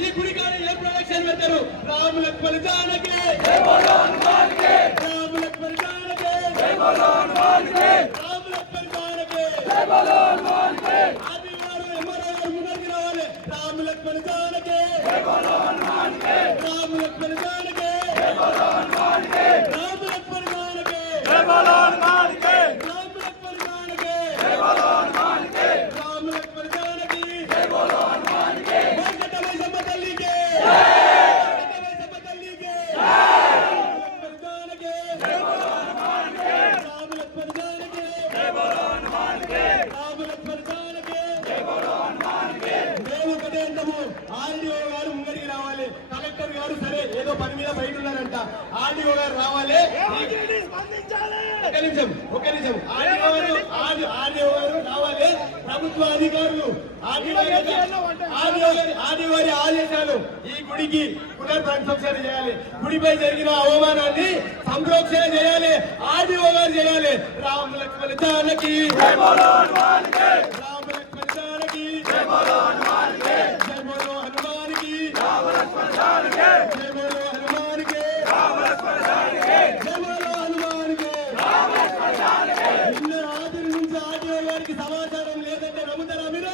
ఈ గుడి కాడ ఏ ప్రొడక్షన్ పెట్టారు రామ్ లక్ష్మణ్ జానకి రామ్ లక్ష్మణ్ జానకి రామ్ లక్ష్మణ్ జానకి ఆదివారం ఎంఆర్ఐ గారు ముందరికి రావాలి రామ్ లక్ష్మణ్ జానకి రామ్ లక్ష్మణ్ జానకి రామ్ లక్ష్మణ్ జానకి కలెక్టర్ గారు సరే ఏదో పని మీద బయట ఉన్నారంట ఆర్డీఓ గారు రావాలి ఒక నిమిషం ఆర్డీఓ గారు రావాలి ప్రభుత్వ అధికారులు ఆర్డీఓ గారి ఆదేశాలు ఈ గుడికి పునఃప్రతిష్ఠ చేయాలి గుడిపై జరిగిన అవమానాన్ని సంరక్షణ చేయాలి ఆర్డీఓ గారు చేయాలి రామ్ లక్ష్మణ్ జానకి రామ్ లక్ష్మణ్ జానకి జై బోలో హనుమానికి జై బోలో హనుమానికి నిన్న రాత్రి నుంచి ఆర్డీఓ గారికి సమాచారం లేదంటే నమ్ముతారా మీరు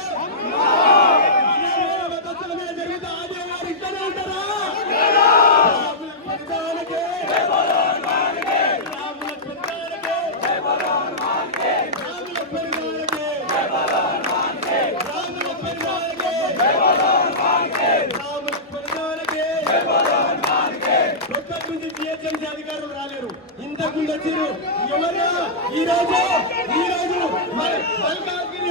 భద్రతల మీద జరిగితే ఆర్డీఓ గారు ఇక్కడే ఉంటారా అధికారులు రాలేరు ఇంతకుముందు వచ్చారు ఎవరు ఈ రోజు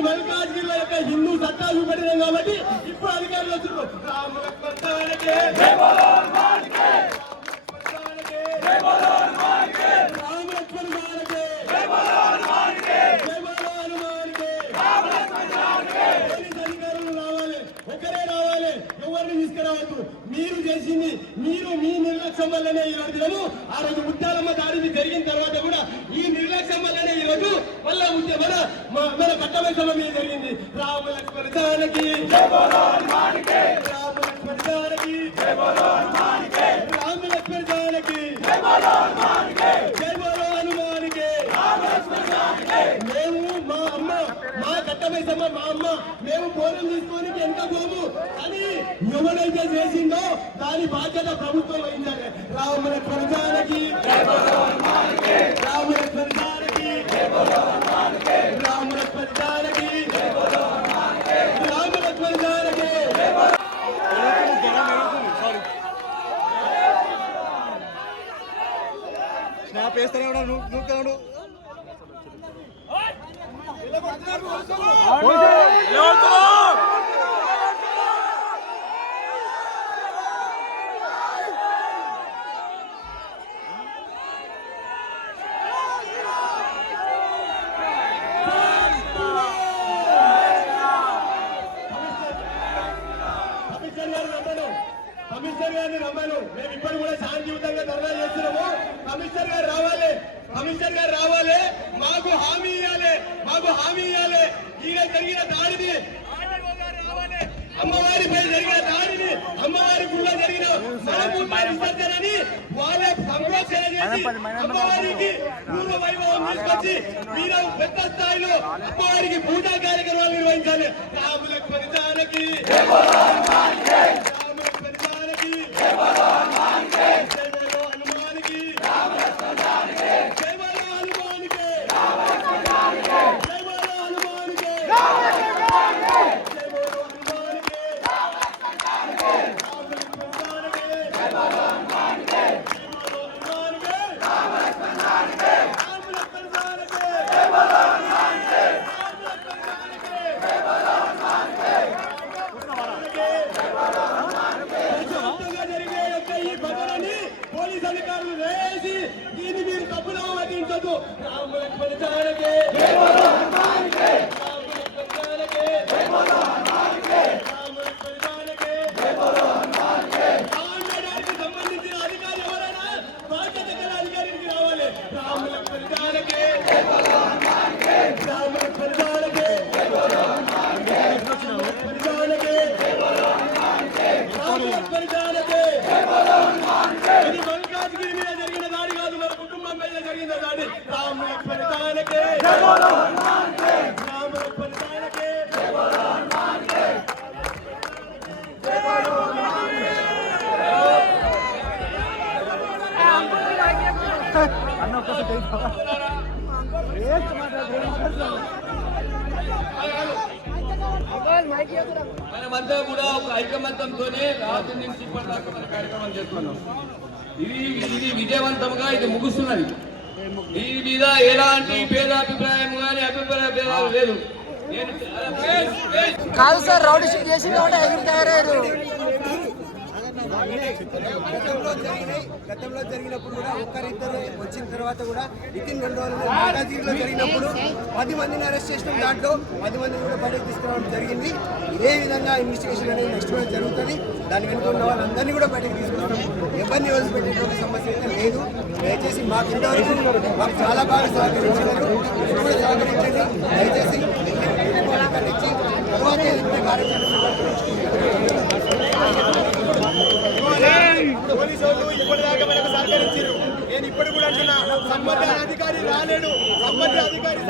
మల్కాజ్గిరిలో యొక్క హిందూ సత్తా చూపెట్టినాం కాబట్టి ఇప్పుడు అధికారులు వచ్చారు రామ్ లక్ష్మణ్ జానకి ఎవరిని తీసుకురావద్దు మీరు చేసింది మీరు మీ నిర్లక్ష్యం వల్లనే ఈ రోజు దినము ఆ రోజు ముత్యాలమ్మ దాడిని జరిగిన తర్వాత కూడా ఈ నిర్లక్ష్యం వల్లనే ఈ రోజు మళ్ళా మన కట్టమైసమ్మ మీద జరిగింది రామ లక్ష్మణ్ జానకి రామ లక్ష్మణ్ జానకి రామ లక్ష్మణ్ జానకి జై బోలో హనుమానికి మేము మా కట్టమైసమ్మ మా అమ్మ మేము బోనం తీసుకొని ఎంత పోము అని ఎవరైతే చేసిందో దాని బాధ్యత ప్రభుత్వం వహించాలి రామ లక్ష్మణ్ జానకి రామ లక్ష్మణ్ జానకి రామ లక్ష్మణ్ జానకి రామ లక్ష్మణ్ జానకి స్నాప్ వేస్తానే నువ్వు కమిషనర్ గారిని రమ్మను మేము ఇప్పుడు కూడా శాంతియుతంగా ధర్నా చేస్తున్నాము కమిషనర్ గారు రావాలి మాకు హామీ ఇవ్వాలి ఈయన జరిగిన దాడిని అమ్మవారిపై జరిగిన దాడిని అమ్మవారి గుళ్ళో జరిగిన విసర్జనని వాళ్ళే సంరక్షణ చేసి అమ్మవారికి పూర్వ వైభవం తీసుకొచ్చి మీరు పెద్ద స్థాయిలో అమ్మవారికి పూజా కార్యక్రమాలు నిర్వహించాలి రామ లక్ష్మణ్ జానకి మనమంతా కూడా ఒక ఐకమత్యంతోనే రాత్రి నుంచి ఇప్పటిదాకా మన కార్యక్రమం చేస్తున్నాం. ఇది విజయవంతంగా ఇది ముగుస్తున్నది. దీని మీద ఎలాంటి భేదాభిప్రాయం కానీ అభిప్రాయ భేదాలు లేదు. కాదు సార్, రౌడీ షీట్ చేసి ఎగిరి తయారయ్యారు. గతంలో జరిగినప్పుడు కూడా ఒక్కరిద్దరు వచ్చిన తర్వాత కూడా వితిన్ 2 రోజులు మాతాజీలో జరిగినప్పుడు 10 మందిని అరెస్ట్ చేసిన దాంట్లో 10 మందిని కూడా బయటకు తీసుకురావడం జరిగింది. ఇదే విధంగా ఇన్వెస్టిగేషన్ అనేది నెక్స్ట్ రోజు జరుగుతుంది. దాని వెనుక ఉన్న వాళ్ళందరినీ కూడా బయటకు తీసుకొస్తాం. ఎవరిని వదిలిపెట్టేటువంటి సమస్య అయితే లేదు. దయచేసి మాకు ఇంతవరకు మాకు చాలా బాగా సహకరించారు. ఇప్పుడు కూడా సహకరించండి. దయచేసి తర్వాత ఏదైతే కార్యక్రమం పోలీసు వాళ్ళు ఇప్పటిదాకా మనకు సహకరించారు. నేను ఇప్పుడు కూడా అంటున్నా, సంబంధిత అధికారి రాలేడు. సంబంధిత అధికారి